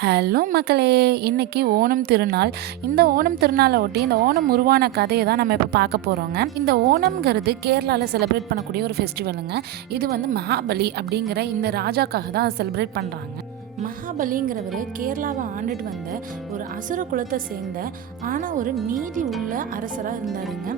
Hello மக்களே! இன்னைக்கு ஓணம் திருநாள். இந்த ஓணம் திருநாள ஒட்டி இந்த ஓணம் உருவான கதைய தான் நம்ம இப்ப பார்க்க போறோங்க. இந்த ஓணம்ங்கிறது கேரளால செலிப்ரேட் பண்ணக்கூடிய ஒரு ஃபெஸ்டிவலுங்க. இது வந்து மகாபலி அப்படிங்கிற இந்த ராஜாக்காக தான் செலிப்ரேட் பண்றாங்க. மகாபலிங்கிறவர் கேரளாவை ஆண்டுட்டு வந்த ஒரு அசுர குலத்தை சேர்ந்த ஆனால் ஒரு நீதி உள்ள அரசராக இருந்தாருங்க.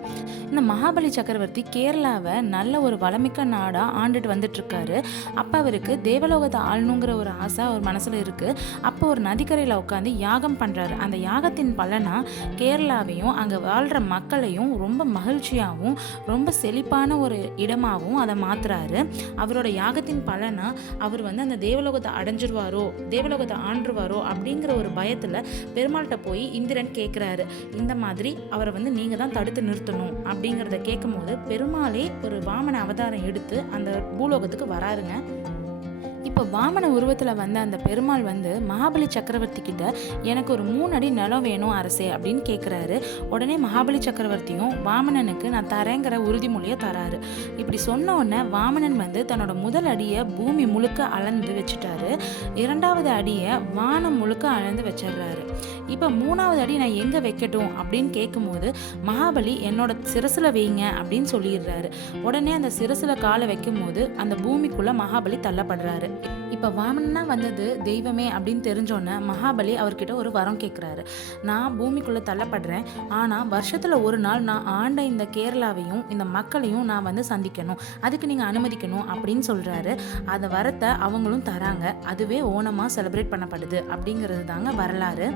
இந்த மகாபலி சக்கரவர்த்தி கேரளாவை நல்ல ஒரு வளமிக்க நாடாக ஆண்டுட்டு வந்துட்டுருக்காரு. அப்போ அவருக்கு தேவலோகத்தை ஆளணுங்கிற ஒரு ஆசை அவர் மனசில் இருக்குது. அப்போ ஒரு நதிக்கரையில் உட்காந்து யாகம் பண்ணுறாரு. அந்த யாகத்தின் பலனாக கேரளாவையும் அங்கே வாழ்கிற மக்களையும் ரொம்ப மகிழ்ச்சியாகவும் ரொம்ப செழிப்பான ஒரு இடமாகவும் அதை மாற்றுறாரு. அவரோட யாகத்தின் பலனாக அவர் வந்து அந்த தேவலோகத்தை அடைஞ்சிருவாரோ, தேவலோகத்தை ஆண்டுருவாரோ அப்படிங்கிற ஒரு பயத்தில் பெருமாள்கிட்ட போய் இந்திரன் கேட்குறாரு. இந்த மாதிரி அவரை வந்து நீங்கள் தான் தடுத்து நிறுத்தணும் அப்படிங்கிறத கேட்கும் போது பெருமாளே ஒரு வாமன அவதாரம் எடுத்து அந்த பூலோகத்துக்கு வராருங்க. இப்போ வாமன உருவத்தில் வந்த அந்த பெருமாள் வந்து மகாபலி சக்கரவர்த்தி கிட்ட எனக்கு ஒரு 3 அடி நிலம் வேணும் அரசே அப்படின்னு கேட்குறாரு. உடனே மகாபலி சக்கரவர்த்தியும் வாமனனுக்கு நான் தரேங்கிற உறுதிமொழியை தராரு. இப்படி சொன்ன உடனே வாமனன் வந்து தன்னோட முதல் அடியை பூமி முழுக்க அளந்து வச்சுட்டாரு. 2வது அடியை வானம் முழுக்க அளந்து வச்சிடுறாரு. இப்போ 3வது அடி நான் எங்கே வைக்கட்டும் அப்படின்னு கேட்கும்போது மகாபலி என்னோட சிரசில் வைங்க அப்படின்னு சொல்லிடுறாரு. உடனே அந்த சிரசில் காலை வைக்கும் போது அந்த பூமிக்குள்ள மகாபலி தள்ளப்படுறாரு. இப்போ வாமனா வந்தது தெய்வமே அப்படின்னு தெரிஞ்சோன்னே மகாபலி அவர்கிட்ட ஒரு வரம் கேட்குறாரு. நான் பூமிக்குள்ளே தள்ளப்படுறேன், ஆனால் வருஷத்தில் ஒரு நாள் நான் ஆண்ட இந்த கேரளாவையும் இந்த மக்களையும் நான் வந்து சந்திக்கணும், அதுக்கு நீங்கள் அனுமதிக்கணும் அப்படின்னு சொல்கிறாரு. அந்த வரத்தை அவங்களும் தராங்க. அதுவே ஓணமாக செலிப்ரேட் பண்ணப்படுது அப்படிங்கிறது தாங்க வரலாறு.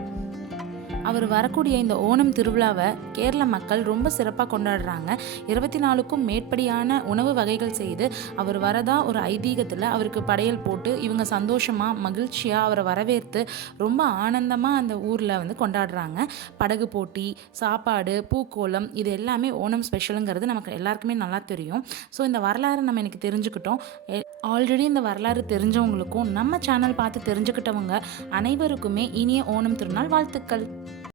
அவர் வரக்கூடிய இந்த ஓணம் திருவிழாவை கேரள மக்கள் ரொம்ப சிறப்பாக கொண்டாடுறாங்க. 24க்கும் மேற்படியான உணவு வகைகள் செய்து அவர் வரதா ஒரு ஐதீகத்தில் அவருக்கு படையல் போட்டு இவங்க சந்தோஷமாக மகிழ்ச்சியாக அவரை வரவேற்று ரொம்ப ஆனந்தமாக அந்த ஊரில் வந்து கொண்டாடுறாங்க. படகு போட்டி, சாப்பாடு, பூக்கோலம், இது எல்லாமே ஓணம் ஸ்பெஷலுங்கிறது நமக்கு எல்லாருக்குமே நல்லா தெரியும். ஸோ இந்த வரலாறு நம்ம எனக்கு தெரிஞ்சுக்கிட்டோம். ஆல்ரெடி இந்த வரலாறு தெரிஞ்சவங்களுக்கும் நம்ம சேனல் பார்த்து தெரிஞ்சுக்கிட்டவங்க அனைவருக்குமே இனிய ஓணம் திருநாள் வாழ்த்துக்கள்.